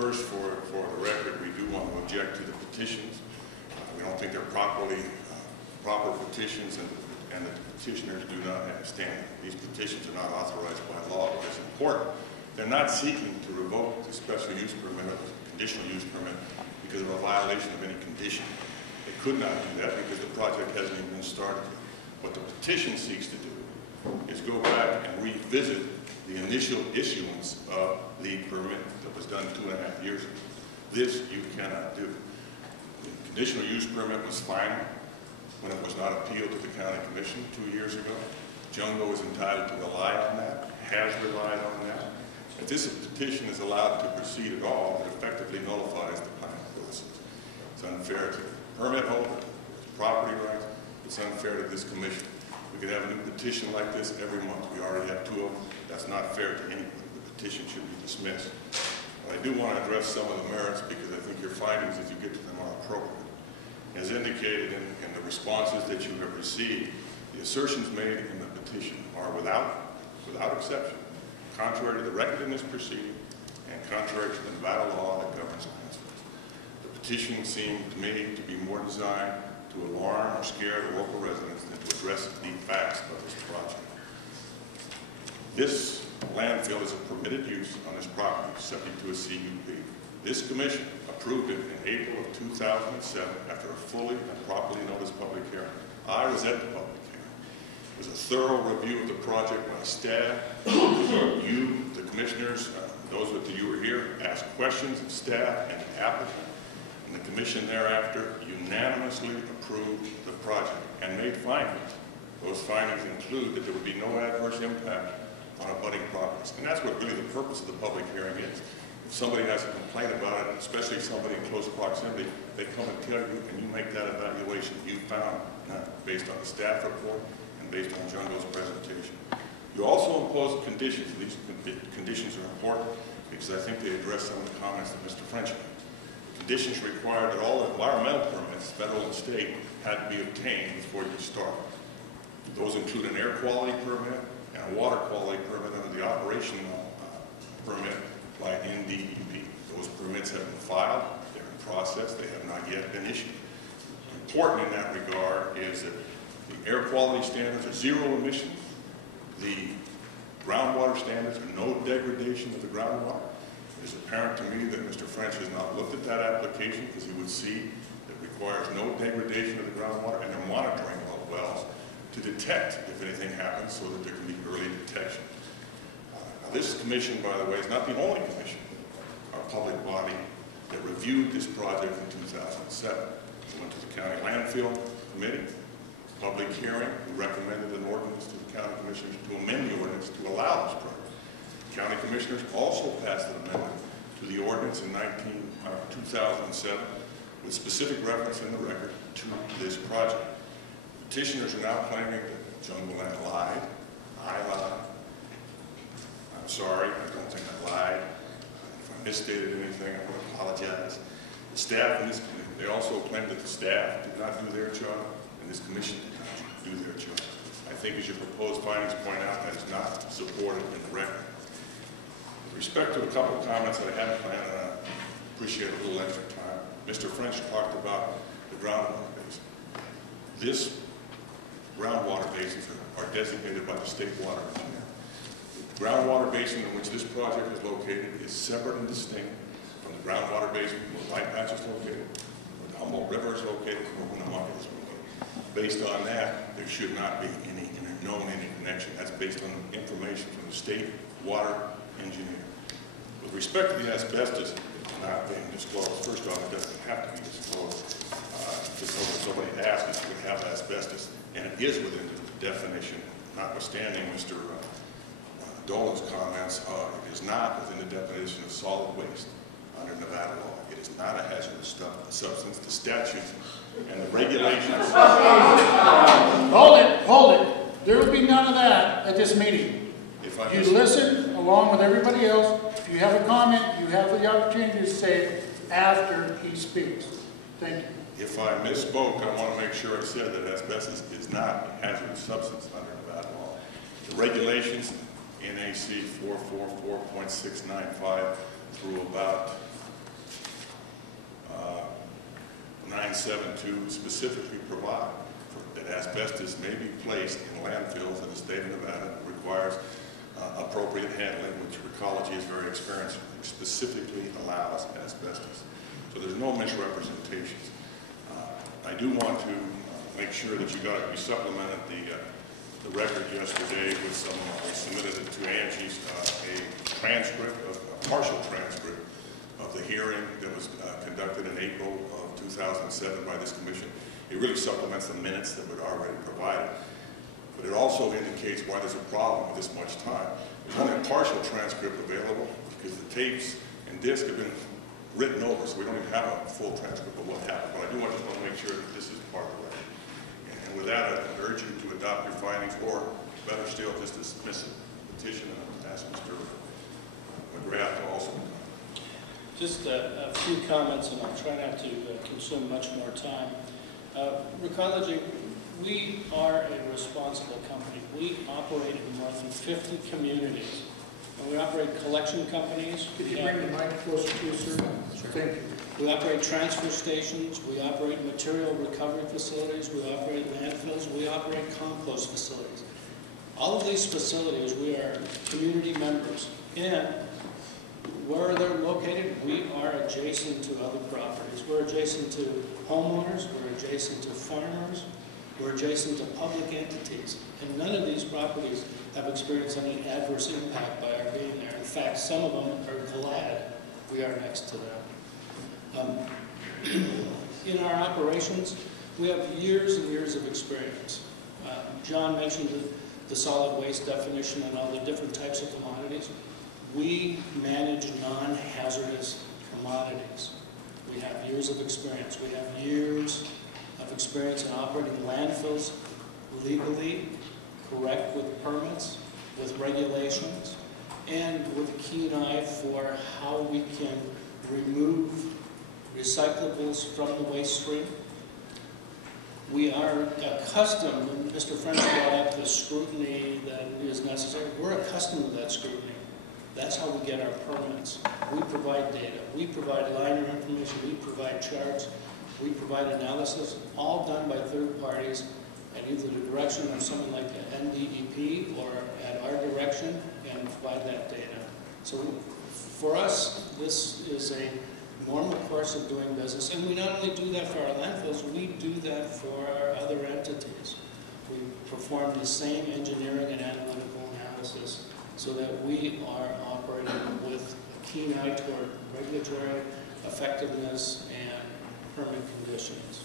First, for the record, we do want to object to the petitions. We don't think they're proper petitions, and the petitioners do not have standing. These petitions are not authorized by law, but it's important. They're not seeking to revoke the special use permit or the conditional use permit because of a violation of any condition. They could not do that because the project hasn't even been started. What the petition seeks to do is go back and revisit the initial issuance of the permit that was done 2.5 years ago. This you cannot do. The conditional use permit was final when it was not appealed to the county commission 2 years ago. Jungo is entitled to rely on that, has relied on that. If this petition is allowed to proceed at all, it effectively nullifies the planning process. It's unfair to the permit holder, to property rights. It's unfair to this commission. We could have a new petition like this every month. We already have 2 of them. That's not fair to anyone. The petition should be dismissed. But I do want to address some of the merits because I think your findings, as you get to them, are appropriate. As indicated in the responses that you have received, the assertions made in the petition are without exception, contrary to the record in this proceeding and contrary to the Nevada law that governs landscapes. The petition seemed to me to be more designed to alarm or scare the local residents than to address the facts of this project. This landfill is a permitted use on this property subject to a CUP. This commission approved it in April of 2007 after a fully and properly noticed public hearing. I was at the public hearing. It was a thorough review of the project by staff. You, the commissioners, those of you who were here, asked questions of staff and the applicant. And the commission thereafter unanimously approved the project and made findings. Those findings include that there would be no adverse impact on abutting properties. And that's what really the purpose of the public hearing is. If somebody has a complaint about it, especially somebody in close proximity, they come and tell you and you make that evaluation. You found none based on the staff report and based on Jungo's presentation. You also impose conditions. These conditions are important because I think they address some of the comments that Mr. French made. Conditions required that all environmental permits, federal and state, had to be obtained before you start. Those include an air quality permit and a water quality permit under the operational permit by NDEP. Those permits have been filed, they're in process, they have not yet been issued. Important in that regard is that the air quality standards are 0 emissions. The groundwater standards are no degradation of the groundwater. It is apparent to me that Mr. French has not looked at that application because he would see that it requires no degradation of the groundwater, and they're monitoring all the wells to detect if anything happens so that there can be early detection. Now this commission, by the way, is not the only commission, our public body, that reviewed this project in 2007. We went to the county landfill committee, public hearing, who recommended an ordinance to the county commissioners to amend the ordinance to allow this project. County commissioners also passed an amendment to the ordinance in 2007 with specific reference in the record to this project. Petitioners are now claiming that Jungo Land lied. I lied. I'm sorry, I don't think I lied. If I misstated anything, I would apologize. The staff in this committee, they also claim that the staff did not do their job and this commission did not do their job. I think as your proposed findings point out, that is not supported in the record. With respect to a couple of comments that I haven't planned, and I appreciate a little extra time. Mr. French talked about the groundwater basin. This groundwater basins are designated by the state water engineer. The groundwater basin in which this project is located is separate and distinct from the groundwater basin where White Patch is located, where the Humboldt River is located, where Winnemucca is located. Based on that, there should not be any connection. That's based on information from the state water engineer. With respect to the asbestos not being disclosed, first off, it doesn't have to be disclosed. Just somebody asked if we have asbestos, and it is within the definition, notwithstanding Mr. Dolan's comments, it is not within the definition of solid waste under Nevada law. It is not a hazardous substance. The statutes and the regulations. Hold it. There will be none of that at this meeting. You listen along with everybody else. If you have a comment, you have the opportunity to say it after he speaks. Thank you. If I misspoke, I want to make sure I said that asbestos is not a hazardous substance under Nevada law. The regulations, NAC 444.695 through about 972 specifically provide that asbestos may be placed in landfills in the state of Nevada requires appropriate handling, which Recology is very experienced with, specifically allows asbestos. So there's no misrepresentations. I do want to make sure that you supplemented the record yesterday with some, we submitted it to Angie's, a partial transcript of the hearing that was conducted in April of 2007 by this commission. It really supplements the minutes that were already provided. But it also indicates why there's a problem with this much time. There's only a partial transcript available because the tapes and discs have been written over, so we don't even have a full transcript of what happened. But I do want to make sure that this is part of the record. And with that, I urge you to adopt your findings, or better still, just dismiss the petition and ask Mr. McGrath to also. Just a few comments, and I'll try not to consume much more time. Recology, we are a responsible company. We operate in more than 50 communities. And we operate collection companies. Could you bring the mic closer to you, sir? Sure. Thank you. We operate transfer stations. We operate material recovery facilities. We operate landfills. We operate compost facilities. All of these facilities, we are community members. And where they're located, we are adjacent to other properties. We're adjacent to homeowners. We're adjacent to farmers. We're adjacent to public entities. And none of these properties have experienced any adverse impact by our being there. In fact, some of them are glad we are next to them. In our operations, we have years and years of experience. John mentioned the solid waste definition and all the different types of commodities. We manage non-hazardous commodities. We have years of experience. We have years of experience in operating landfills legally, correct with permits, with regulations, and with a keen eye for how we can remove recyclables from the waste stream. We are accustomed, when Mr. French brought up the scrutiny that is necessary, we're accustomed to that scrutiny. That's how we get our permits. We provide data. We provide liner information. We provide charts. We provide analysis, all done by third parties at either the direction of someone like the NDEP or at our direction, and provide that data. So for us, this is a normal course of doing business. And we not only do that for our landfills, we do that for our other entities. We perform the same engineering and analytical analysis so that we are operating with a keen eye toward regulatory effectiveness and permit conditions.